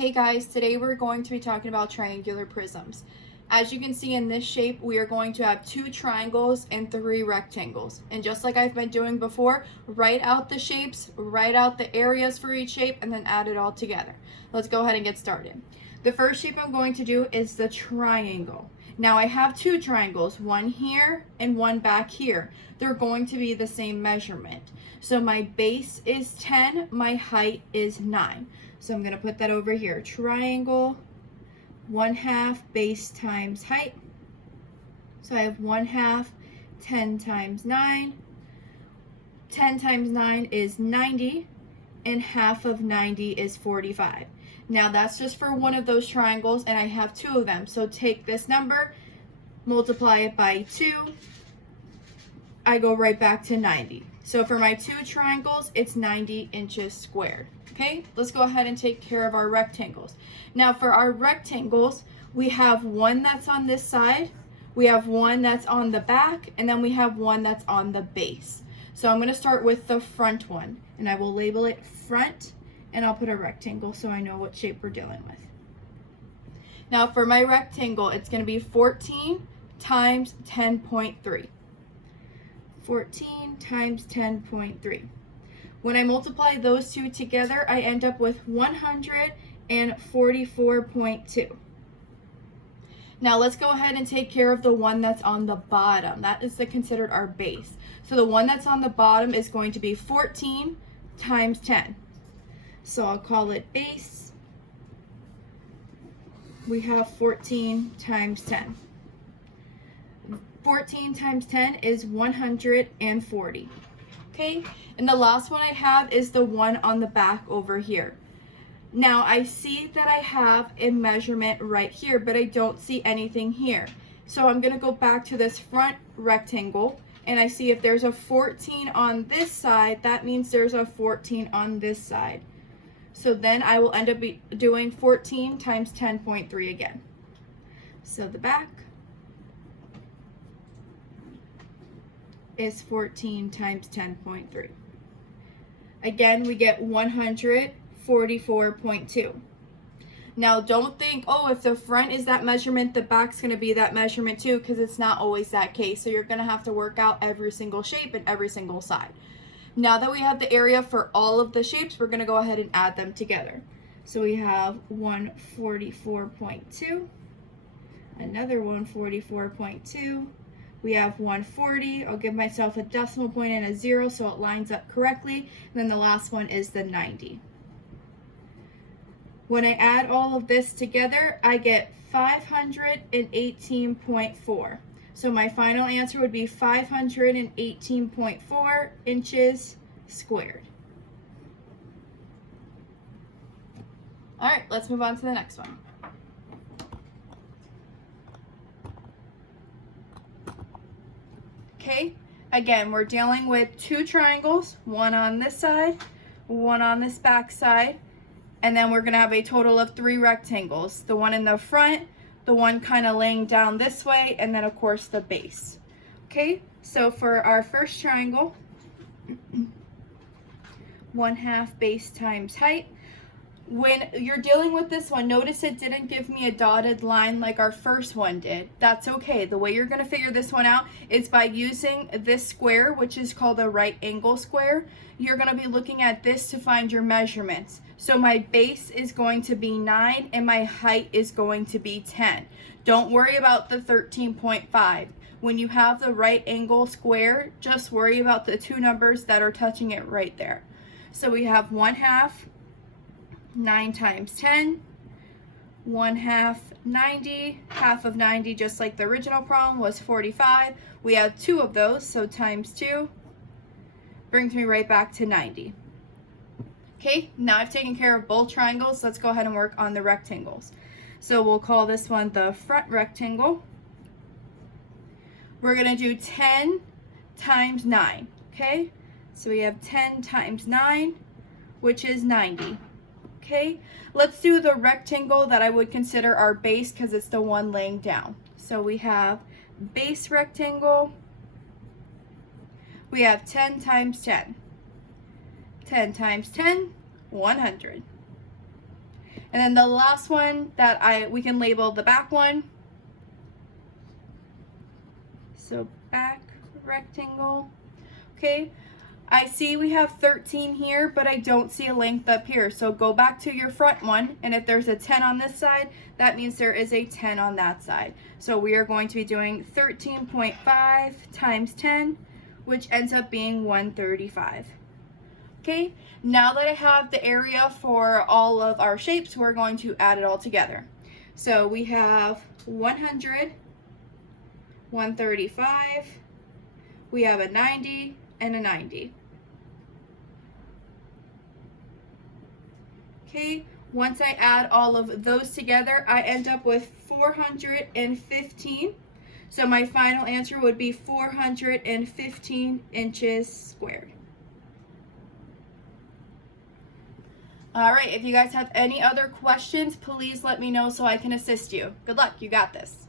Hey guys, today we're going to be talking about triangular prisms. As you can see in this shape, we are going to have 2 triangles and 3 rectangles. And just like I've been doing before, write out the shapes, write out the areas for each shape, and then add it all together. Let's go ahead and get started. The first shape I'm going to do is the triangle. Now I have 2 triangles, one here and one back here. They're going to be the same measurement. So my base is 10, my height is 9. So I'm going to put that over here. Triangle, 1/2 base times height. So I have 1/2, 10 times 9. 10 times 9 is 90, and half of 90 is 45. Now that's just for one of those triangles, and I have 2 of them. So take this number, multiply it by 2. I go right back to 90. So for my 2 triangles, it's 90 inches squared. Okay, let's go ahead and take care of our rectangles. Now for our rectangles, we have one that's on this side, we have one that's on the back, and then we have one that's on the base. So I'm going to start with the front one, and I will label it front, and I'll put a rectangle so I know what shape we're dealing with. Now for my rectangle, it's going to be 14 times 10.3. 14 times 10.3. When I multiply those 2 together, I end up with 144.2. Now let's go ahead and take care of the one that's on the bottom. That is considered our base. So the one that's on the bottom is going to be 14 times 10. So I'll call it base. We have 14 times 10. 14 times 10 is 140. Okay, and the last one I have is the one on the back over here. Now I see that I have a measurement right here, but I don't see anything here. So I'm going to go back to this front rectangle, and I see if there's a 14 on this side, that means there's a 14 on this side. So then I will end up doing 14 times 10.3 again. So the back is 14 times 10.3. Again, we get 144.2. Now don't think, oh, if the front is that measurement, the back's going to be that measurement too, because it's not always that case. So you're going to have to work out every single shape and every single side. Now that we have the area for all of the shapes, we're going to go ahead and add them together. So we have 144.2, another 144.2. We have 140. I'll give myself a decimal point and a 0 so it lines up correctly. And then the last one is the 90. When I add all of this together, I get 518.4. So my final answer would be 518.4 inches squared. All right, let's move on to the next one. Okay, again, we're dealing with 2 triangles, one on this side, one on this back side, and then we're going to have a total of 3 rectangles. The one in the front, the one kind of laying down this way, and then of course the base. Okay, so for our first triangle, 1/2 base times height. When you're dealing with this one, notice it didn't give me a dotted line like our first one did. That's okay. The way you're going to figure this one out is by using this square, which is called a right angle square. You're going to be looking at this to find your measurements. So my base is going to be 9 and my height is going to be 10. Don't worry about the 13.5. When you have the right angle square, just worry about the 2 numbers that are touching it right there. So we have 1/2. 9 times 10, 1/2 90, half of 90 just like the original problem was 45. We have 2 of those, so times 2 brings me right back to 90. Okay, now I've taken care of both triangles. Let's go ahead and work on the rectangles. So we'll call this one the front rectangle. We're going to do 10 times 9, okay? So we have 10 times 9, which is 90. Okay, let's do the rectangle that I would consider our base because it's the one laying down. So we have base rectangle. We have 10 times 10. 10 times 10, 100. And then the last one that we can label the back one. So back rectangle. Okay, I see we have 13 here, but I don't see a length up here. So go back to your front one, and if there's a 10 on this side, that means there is a 10 on that side. So we are going to be doing 13.5 times 10, which ends up being 135. Okay, now that I have the area for all of our shapes, we're going to add it all together. So we have 100, 135, we have a 90, and a 90. Okay, once I add all of those together, I end up with 415. So my final answer would be 415 inches squared. All right, if you guys have any other questions, please let me know so I can assist you. Good luck, you got this.